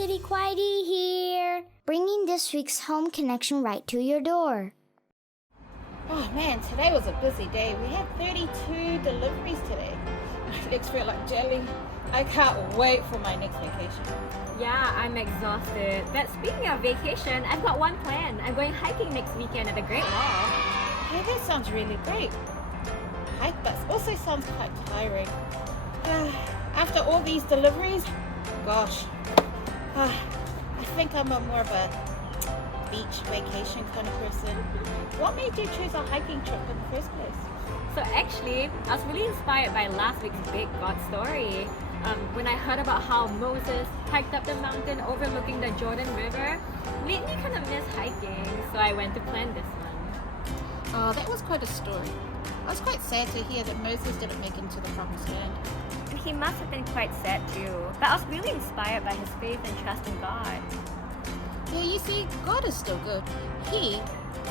KidCity, Kuaidi here, bringing this week's home connection right to your door. Oh man, today was a busy day. We had 32 deliveries today. My legs feel like jelly. I can't wait for my next vacation. Yeah, I'm exhausted. But speaking of vacation, I've got one plan. I'm going hiking next weekend at the Great Wall. Hey, that sounds really great. Hike, but also sounds quite tiring. After all these deliveries, gosh, I think I'm more of a beach vacation kind of person. What made you choose a hiking trip in the first place? So actually, I was really inspired by last week's Big God story. When I heard about how Moses hiked up the mountain overlooking the Jordan River, made me kind of miss hiking, so I went to plan this one. Oh, that was quite a story. I was quite sad to hear that Moses didn't make it into the promised land. And he must have been quite sad too, but I was really inspired by his faith and trust in God. Yeah, you see, God is still good. He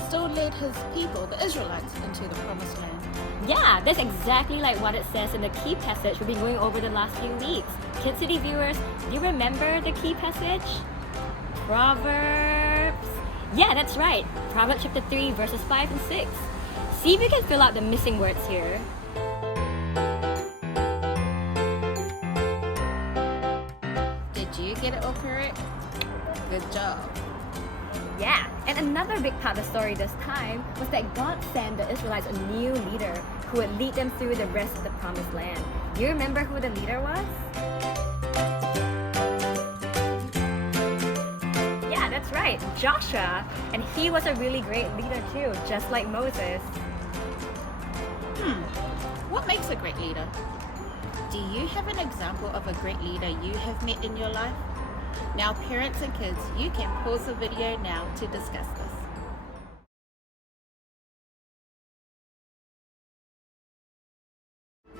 still led his people, the Israelites, into the promised land. Yeah, that's exactly like what it says in the key passage we've been going over the last few weeks. KidCity viewers, do you remember the key passage? Proverbs. Yeah, that's right. Proverbs chapter 3, verses 5 and 6. See if you can fill out the missing words here. Did you get it all correct? Good job. Yeah, and another big part of the story this time was that God sent the Israelites a new leader who would lead them through the rest of the promised land. Do you remember who the leader was? Yeah, that's right, Joshua. And he was a really great leader too, just like Moses. What makes a great leader? Do you have an example of a great leader you have met in your life? Now, parents and kids, you can pause the video now to discuss this.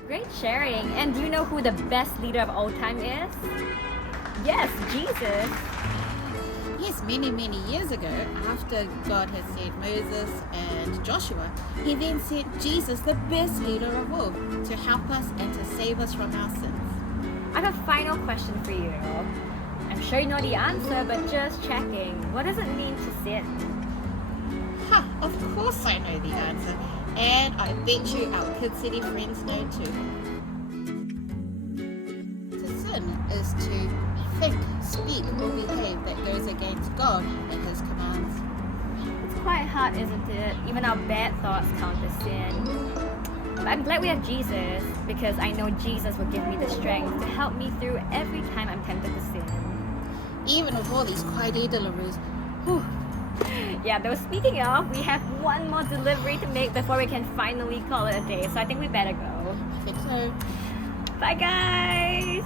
Great sharing. And do you know who the best leader of all time is? Yes, Jesus. Yes, many, many years ago, after God had sent Moses and Joshua, he then sent Jesus, the best leader of all, to help us and to save us from our sins. I have a final question for you. I'm sure you know the answer, but just checking. What does it mean to sin? Of course I know the answer. And I bet you our KidCity friends know too. To sin is to think, speak, or behave that goes against God and his commands. It's quite hard, isn't it? Even our bad thoughts count as sin. But I'm glad we have Jesus, because I know Jesus will give me the strength to help me through every time I'm tempted to sin. Even with all these Kuaidi deliveries. Whew. Yeah, though speaking of, we have one more delivery to make before we can finally call it a day. So I think we better go. I think so. Bye guys!